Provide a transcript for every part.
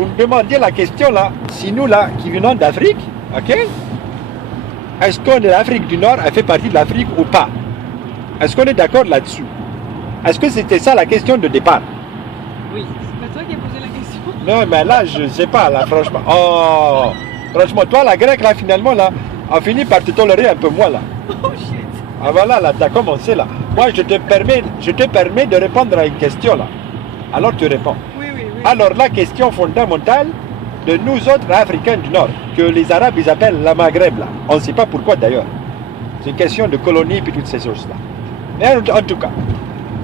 vous me demandiez la question là, si nous là, qui venons d'Afrique, ok, est-ce que l'Afrique du Nord a fait partie de l'Afrique ou pas? Est-ce qu'on est d'accord là-dessus? Est-ce que c'était ça la question de départ? Oui, c'est pas toi qui as posé la question. Non, mais là, je sais pas, là, franchement. Oh, franchement, toi, la grecque, là, finalement, là, a fini par te tolérer un peu moins, là. Oh shit. Ah, voilà, là, t'as commencé, là. Moi, je te permets de répondre à une question, là. Alors, tu réponds. Oui, oui, oui. Alors, la question fondamentale de nous autres Africains du Nord, que les Arabes, ils appellent la Maghreb, là. On ne sait pas pourquoi, d'ailleurs. C'est une question de colonie, puis toutes ces choses-là. Mais en tout cas.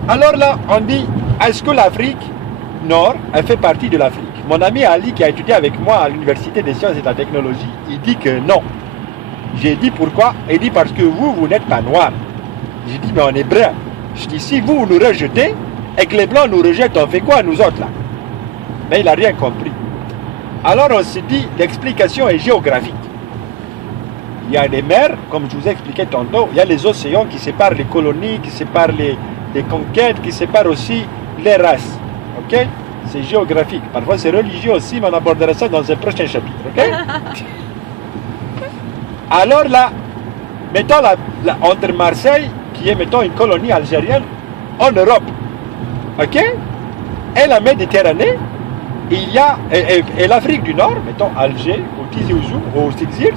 Alors là, on dit, est-ce que l'Afrique Nord, elle fait partie de l'Afrique? Mon ami Ali, qui a étudié avec moi à l'Université des sciences et de la technologie, il dit que non. J'ai dit pourquoi? Il dit parce que vous n'êtes pas noir. J'ai dit, mais on est brun. Je dis, si vous nous rejetez, et que les blancs nous rejettent, on fait quoi nous autres là? Mais il n'a rien compris. Alors on s'est dit, l'explication est géographique. Il y a des mers, comme je vous ai expliqué tantôt, il y a les océans qui séparent les colonies, qui séparent les conquêtes, qui séparent aussi les races. Ok? C'est géographique. Parfois c'est religieux aussi, mais on abordera ça dans un prochain chapitre. Ok? Alors là, mettons entre Marseille, qui est mettons une colonie algérienne, en Europe. Ok? Et la Méditerranée, il y a, et l'Afrique du Nord, mettons Alger, ou Tizi Ouzou, ou Sixir,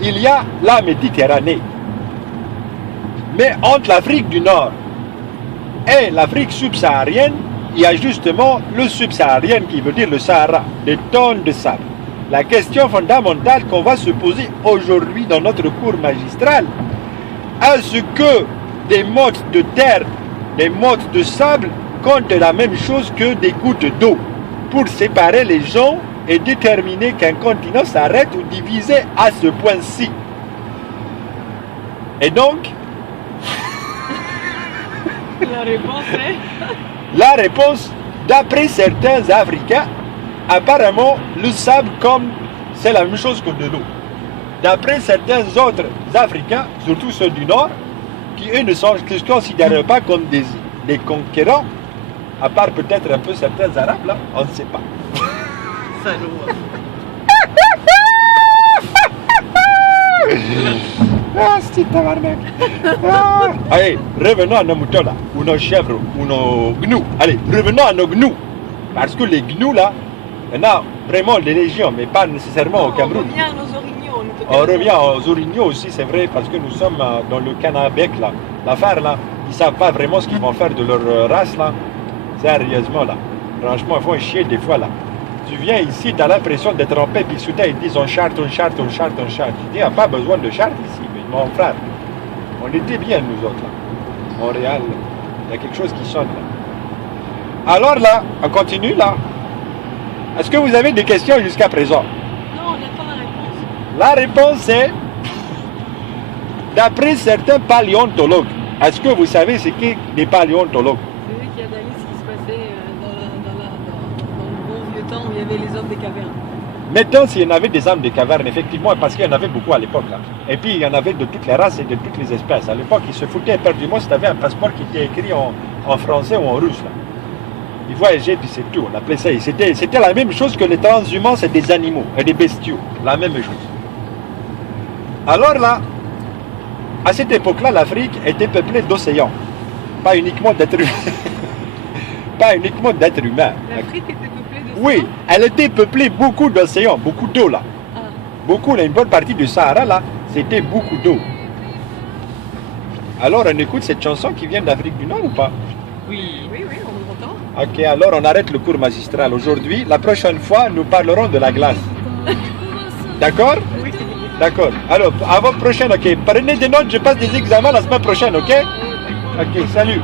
il y a la Méditerranée. Mais entre l'Afrique du Nord et l'Afrique subsaharienne, il y a justement le subsaharien qui veut dire le Sahara, des tonnes de sable. La question fondamentale qu'on va se poser aujourd'hui dans notre cours magistral, est-ce que des mottes de terre, des mottes de sable comptent la même chose que des gouttes d'eau pour séparer les gens et déterminer qu'un continent s'arrête ou divisé à ce point-ci? Et donc, La réponse est... la réponse, d'après certains Africains, apparemment, le sable, comme c'est la même chose que de l'eau. D'après certains autres Africains, surtout ceux du Nord, qui eux ne se considèrent pas comme des conquérants, à part peut-être un peu certains Arabes, là, on ne sait pas. Salaud. Ah, c'est tabarnak. Ah. Allez, revenons à nos moutons là, ou nos chèvres, ou nos gnous. Allez, revenons à nos gnous. Parce que les gnous là, il y en a vraiment des légions, mais pas nécessairement au Cameroun. On revient à nos orignaux. On revient aux orignaux aussi, c'est vrai, parce que nous sommes dans le Canabec là. L'affaire là, ils ne savent pas vraiment ce qu'ils vont faire de leur race là. Sérieusement là. Franchement, il faut chier des fois là. Tu viens ici, tu as l'impression d'être en paix, puis soudain ils disent on charte, on charte, on charte, on charte. Je dis, il n'y a pas besoin de charte ici, mais mon frère. On était bien nous autres là. Montréal, il y a quelque chose qui sonne là. Alors là, on continue là. Est-ce que vous avez des questions jusqu'à présent? Non, on attend la réponse. La réponse est, d'après certains paléontologues, est-ce que vous savez ce qu'est des paléontologues? C'est eux qui analysent ce qui se passait dans le bon vieux temps où il y avait les hommes des cavernes. Mettons s'il y en avait des âmes de cavernes, effectivement, parce qu'il y en avait beaucoup à l'époque là. Et puis il y en avait de toutes les races et de toutes les espèces. À l'époque, ils se foutaient éperdument si tu avais un passeport qui était écrit en français ou en russe là. Ils voyageaient, puis c'est tout. On appelait ça. C'était la même chose que les transhumants, c'est des animaux et des bestiaux. La même chose. Alors là, à cette époque-là, l'Afrique était peuplée d'océans. Pas uniquement d'êtres humains. Pas uniquement d'êtres humains. L'Afrique était peuplée de Oui, elle était peuplée beaucoup d'océans, beaucoup d'eau là. Ah. Beaucoup, là, une bonne partie du Sahara là, c'était beaucoup d'eau. Alors on écoute cette chanson qui vient d'Afrique du Nord ou pas? Oui, oui, on entend. Ok, alors on arrête le cours magistral aujourd'hui. La prochaine fois, nous parlerons de la glace. D'accord? Oui. D'accord. Alors, avant prochaine, ok. Prenez des notes, je passe des examens la semaine prochaine, ok? Ok, salut.